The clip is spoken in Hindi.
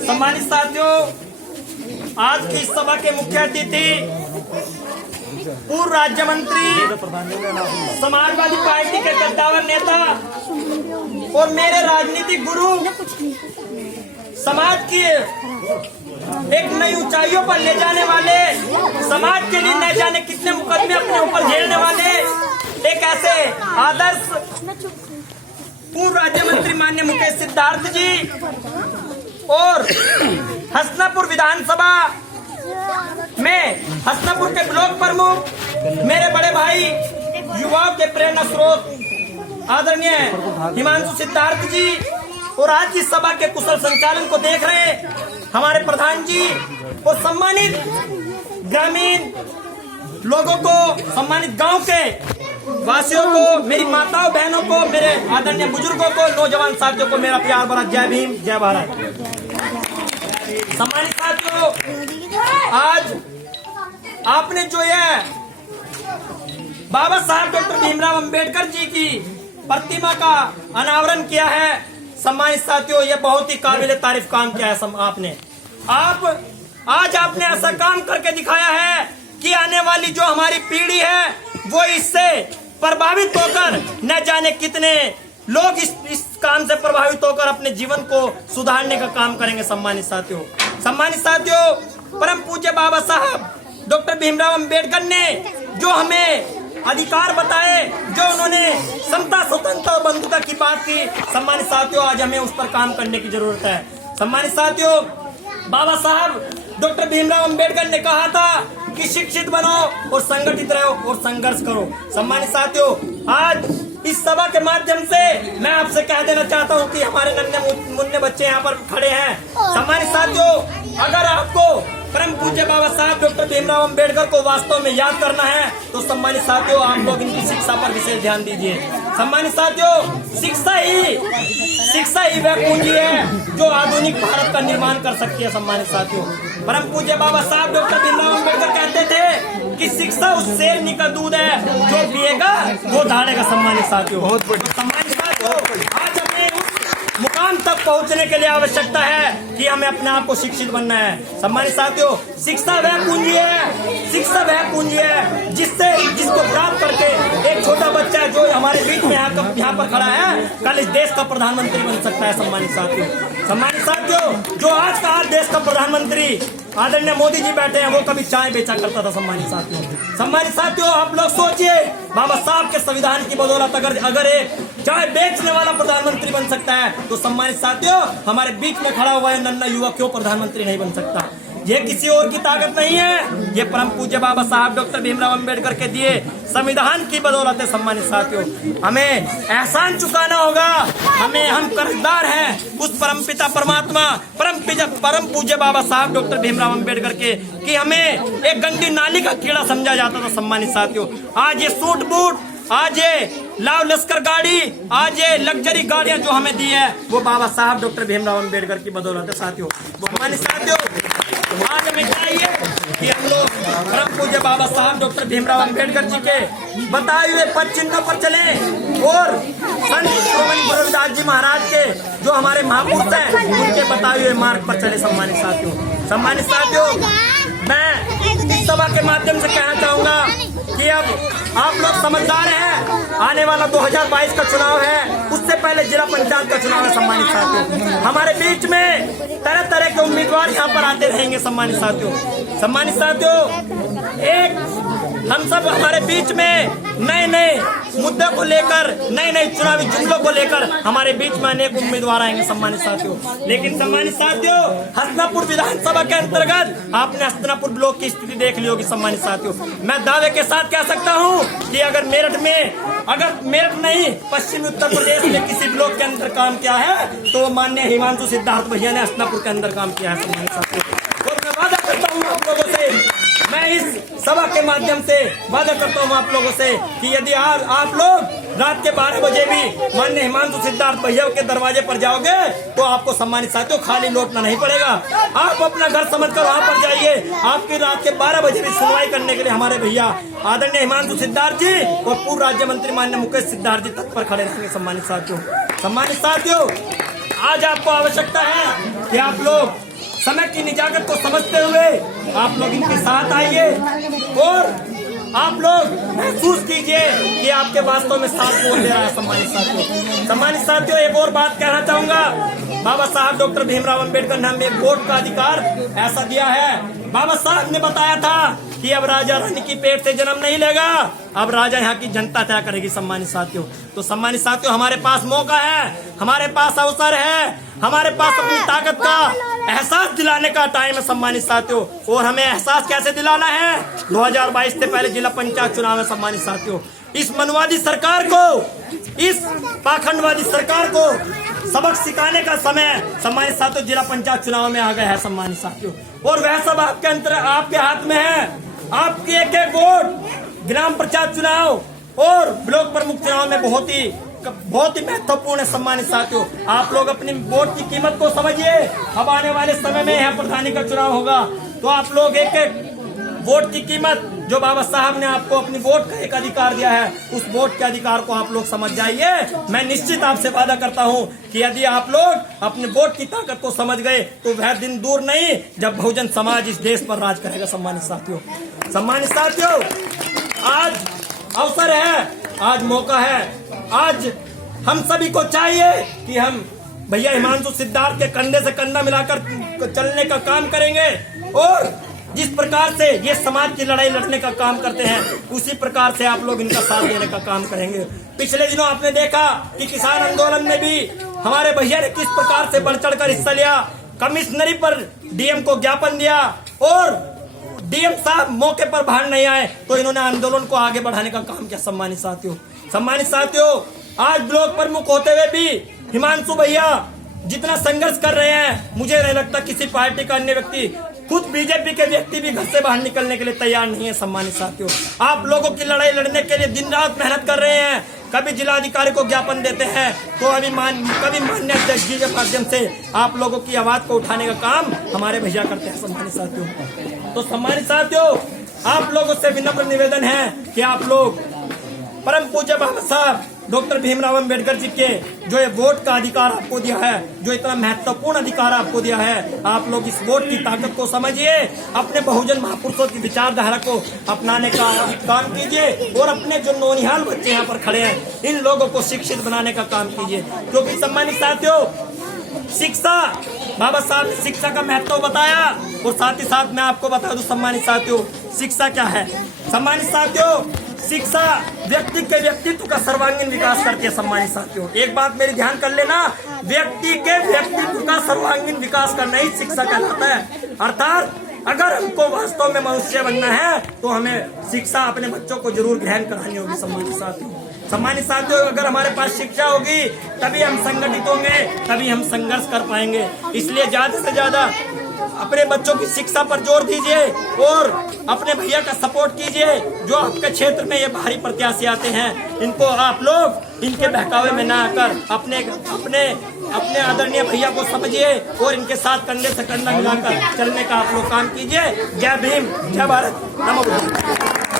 सम्मानित साथियों, आज की इस सभा के मुख्य अतिथि पूर्व राज्य मंत्री, समाजवादी पार्टी के कद्दावर नेता और मेरे राजनीतिक गुरु, समाज की एक नई ऊंचाइयों पर ले जाने वाले, समाज के लिए न जाने कितने मुकदमे अपने ऊपर झेलने वाले एक ऐसे आदर्श पूर्व राज्य मंत्री माननीय मुकेश सिद्धार्थ जी और हसनापुर विधानसभा में हसनापुर के ब्लॉक प्रमुख, मेरे बड़े भाई, युवाओं के प्रेरणा स्रोत आदरणीय हिमांशु सिद्धार्थ जी और आज की सभा के कुशल संचालन को देख रहे हमारे प्रधान जी और सम्मानित ग्रामीण लोगों को, सम्मानित गांव के वासियों को, मेरी माताओं बहनों को, मेरे आदरणीय बुजुर्गों को, नौजवान साथियों को मेरा प्यार भरा जय भीम जय भारत। सम्मानित साथियों, आज आपने जो है बाबा साहब डॉक्टर भीमराव अंबेडकर जी की प्रतिमा का अनावरण किया है। सम्मानित साथियों, ये बहुत ही काबिल तारीफ काम किया है आपने। आज आपने ऐसा काम करके दिखाया है कि आने वाली जो हमारी पीढ़ी है वो इससे प्रभावित होकर न जाने कितने लोग इस काम से प्रभावित होकर अपने जीवन को सुधारने का काम करेंगे। सम्मानित साथियों, परम पूज्य बाबा साहब डॉक्टर भीमराव अंबेडकर ने जो हमें अधिकार बताए, जो उन्होंने समता, स्वतंत्रता और बंधुता की बात की, सम्मानित साथियों, आज हमें उस पर काम करने की जरूरत है। सम्मानित साथियों, बाबा साहब डॉक्टर भीमराव अंबेडकर ने कहा था कि शिक्षित बनो और संगठित रहो और संघर्ष करो। सम्मानित साथियों, आज इस सभा के माध्यम से मैं आपसे कह देना चाहता हूं कि हमारे नन्हे मुन्ने बच्चे यहाँ पर खड़े हैं। सम्मानित साथियों, अगर आपको परम पूज्य बाबा साहब डॉक्टर भीमराव अंबेडकर को वास्तव में याद करना है तो सम्मानित साथियों, आप लोग इनकी शिक्षा पर विशेष ध्यान दीजिए। सम्मानित साथियों, शिक्षा ही वह पूंजी है जो आधुनिक भारत का निर्माण कर सकती है। सम्मानित साथियों, परम पूज्य बाबा साहब डॉक्टर भीमराव अंबेडकर कहते थे कि शिक्षा उस शेरनी का दूध है जो पिएगा वो धाड़ेगा। सम्मानित साथियों, सम्मानित साथियों, आज हमें उस मुकाम तक पहुंचने के लिए आवश्यकता है कि हमें अपने आप को शिक्षित बनना है। सम्मानित साथियों, शिक्षा वह पूंजी है जिसको प्राप्त करके एक छोटा बच्चा जो हमारे बीच में यहाँ पर खड़ा है, कल इस देश का प्रधानमंत्री बन सकता है। सम्मानित साथियों, जो आज का देश का प्रधानमंत्री आदरणीय मोदी जी बैठे हैं, वो कभी चाय बेचा करता था। सम्मानित साथियों, आप लोग सोचिए, बाबा साहब के संविधान की बदौलत अगर एक चाय बेचने वाला प्रधानमंत्री बन सकता है तो सम्मानित साथियों, हमारे बीच में खड़ा हुआ है नन्हा युवक क्यों प्रधानमंत्री नहीं बन सकता? ये किसी और की ताकत नहीं है, ये परम पूज्य बाबा साहब डॉक्टर भीमराव अंबेडकर के दिए संविधान की बदौलत है। सम्मानित साथियों, हमें एहसान चुकाना होगा, हम कर्जदार हैं उस परमपिता परमात्मा परम पूज्य बाबा साहब डॉक्टर भीमराव अंबेडकर के कि हमें एक गंदी नाली का कीड़ा समझा जाता था। सम्मानित साथियों, आज ये सूट बूट, आज ये लाव लश्कर गाड़ी, आज ये लग्जरी गाड़ियां जो हमें दी है वो बाबा साहब डॉक्टर भीमराव अंबेडकर की बदौलत है। साथियों, सम्मानित साथियों, आज हमें चाहिए कि हम लोग परम पूज्य बाबा साहब डॉक्टर भीमराव अंबेडकर जी के बताए हुए पद चिन्हों पर चले और संत श्रोमणी गुरु रविदास जी महाराज के जो हमारे महापुरुष हैं उनके बताए हुए मार्ग पर चले। सम्मानित साथियों, मैं इस सभा के माध्यम से कहना चाहूंगा कि अब आप लोग समझदार हैं, आने वाला 2022 का चुनाव है, उससे पहले जिला पंचायत का चुनाव है। सम्मानित साथियों, हमारे बीच में तरह तरह के उम्मीदवार यहाँ पर आते रहेंगे। सम्मानित साथियों, हम सब हमारे बीच में नए मुद्दों को लेकर, नए चुनावी जुमलों को लेकर हमारे बीच में अनेक उम्मीदवार आएंगे। सम्मानित साथियों, लेकिन सम्मानित साथियों, हसनापुर विधानसभा के अंतर्गत आपने हसनापुर ब्लॉक की स्थिति देख ली होगी। सम्मानित साथियों, मैं दावे के साथ कह सकता हूं कि अगर मेरठ नहीं पश्चिमी उत्तर प्रदेश में किसी ब्लॉक के अंदर काम किया है तो वो माननीय हिमांशु सिद्धार्थ भैया ने हसनापुर के अंदर काम किया है। सम्मानित साथियों, और मैं वादा करता हूँ आप लोगों से, मैं इस सभा के माध्यम से वादा करता हूँ आप लोगों से कि यदि आप लोग रात के 12 बजे भी माननीय हिमांशु सिद्धार्थ भैया के दरवाजे पर जाओगे तो आपको सम्मानित साथियों खाली लौटना नहीं पड़ेगा। आप अपना घर समझकर वहाँ पर जाइए, आपकी रात के 12 बजे भी सुनवाई करने के लिए हमारे भैया आदरणीय हिमांशु सिद्धार्थ जी और पूर्व राज्य मंत्री माननीय मुकेश सिद्धार्थ जी तत्पर खड़े रहेंगे। सम्मानित साथियों, आज आपको आवश्यकता है कि आप लोग समय की निजाकत को समझते हुए आप लोग इनके साथ आइए और आप लोग महसूस कीजिए कि आपके वास्तव में साथ कौन दे रहा है। सम्मानित साथियों, सम्मानित साथियों, एक और बात कहना चाहूंगा। बाबा साहब डॉक्टर भीमराव अंबेडकर ने हमें वोट का अधिकार ऐसा दिया है। बाबा साहब ने बताया था कि अब राजा रानी की पेट से जन्म नहीं लेगा, अब राजा यहाँ की जनता तय करेगी। सम्मानित साथियों, तो सम्मानित साथियों, हमारे पास मौका है, हमारे पास अवसर है, हमारे पास अपनी ताकत का एहसास दिलाने का टाइम है। सम्मानित साथियों, और हमें एहसास कैसे दिलाना है? 2022 से पहले जिला पंचायत चुनाव है। सम्मानित साथियों, इस मनवादी सरकार को, इस पाखंडवादी सरकार को सबक सिखाने का समय सम्मानित साथियों जिला पंचायत चुनाव में आ गया है। सम्मानित साथियों, और वह सब आपके अंतर आपके हाथ में है। आपके एक एक वोट ग्राम पंचायत चुनाव और ब्लॉक प्रमुख चुनाव में बहुत ही महत्वपूर्ण है। सम्मानित साथियों, आप लोग अपनी वोट की कीमत को समझिए। अब आने वाले समय में यहाँ प्रधानी का चुनाव होगा, तो आप लोग एक एक वोट की कीमत, जो बाबा साहब ने आपको अपनी वोट का एक अधिकार दिया है, उस वोट के अधिकार को आप लोग समझ जाइए। मैं निश्चित आपसे वादा करता हूं कि यदि आप लोग अपने वोट की ताकत को समझ गए तो वह दिन दूर नहीं जब बहुजन समाज इस देश पर राज करेगा। सम्मानित साथियों, सम्मानित साथियों, आज अवसर है, आज मौका है, आज हम सभी को चाहिए कि हम भैया हिमांशु सिद्धार्थ के कंधे से कंधा मिलाकर चलने का काम करेंगे और जिस प्रकार से ये समाज की लड़ाई लड़ने का काम करते हैं उसी प्रकार से आप लोग इनका साथ देने का काम करेंगे। पिछले दिनों आपने देखा कि किसान आंदोलन में भी हमारे भैया ने किस प्रकार से बढ़ चढ़कर हिस्सा लिया। कमिश्नरी पर डीएम को ज्ञापन दिया और डीएम साहब मौके पर बाहर नहीं आए तो इन्होंने आंदोलन को आगे बढ़ाने का काम किया। सम्मानित साथियों, सम्मानित साथियों, आज ब्लॉक प्रमुख होते हुए भी हिमांशु भैया जितना संघर्ष कर रहे हैं, मुझे नहीं लगता किसी पार्टी का अन्य व्यक्ति, खुद बीजेपी के व्यक्ति भी घर से बाहर निकलने के लिए तैयार नहीं है। सम्मानित साथियों, आप लोगों की लड़ाई लड़ने के लिए दिन रात मेहनत कर रहे हैं। कभी जिलाधिकारी को ज्ञापन देते हैं तो कभी माननीय अध्यक्ष जी के माध्यम से आप लोगों की आवाज को उठाने का काम हमारे भैया करते हैं। सम्मानित साथियों, तो सम्मानित साथियों, आप लोगों से विनम्र निवेदन है कि आप लोग परम पूज्य बाबा साहब डॉक्टर भीमराव अंबेडकर जी के जो ये वोट का अधिकार आपको दिया है, जो इतना महत्वपूर्ण अधिकार आपको दिया है, आप लोग इस वोट की ताकत को समझिए, अपने बहुजन महापुरुषों की विचारधारा को अपनाने का काम कीजिए और अपने जो नौनिहाल बच्चे यहाँ पर खड़े हैं इन लोगों को शिक्षित बनाने का काम कीजिए। क्योंकि सम्मानित साथियों, शिक्षा, बाबा साहब ने शिक्षा का महत्व बताया और साथ ही साथ मैं आपको बता दूं सम्मानित साथियों, शिक्षा क्या है। सम्मानित साथियों, शिक्षा व्यक्ति के व्यक्तित्व का सर्वांगीण विकास करती है। सम्मानित साथियों, एक बात मेरी ध्यान कर लेना, व्यक्ति के व्यक्तित्व का सर्वांगीण विकास करना ही शिक्षा कहलाता है। अर्थात अगर हमको वास्तव में मनुष्य बनना है तो हमें शिक्षा अपने बच्चों को जरूर ग्रहण करानी होगी। सम्मानित साथियों, अगर हमारे पास शिक्षा होगी तभी हम संगठित होंगे, तभी हम संघर्ष कर पाएंगे। इसलिए ज्यादा से ज्यादा अपने बच्चों की शिक्षा पर जोर दीजिए और अपने भैया का सपोर्ट कीजिए। जो आपके क्षेत्र में ये बाहरी प्रत्याशी आते हैं, इनको आप लोग इनके बहकावे में ना आकर अपने आदरणीय भैया को समझिए और इनके साथ कंधे से कंधा मिलाकर चलने का आप लोग काम कीजिए। जय भीम, जय भारत, नमो बुद्धाय।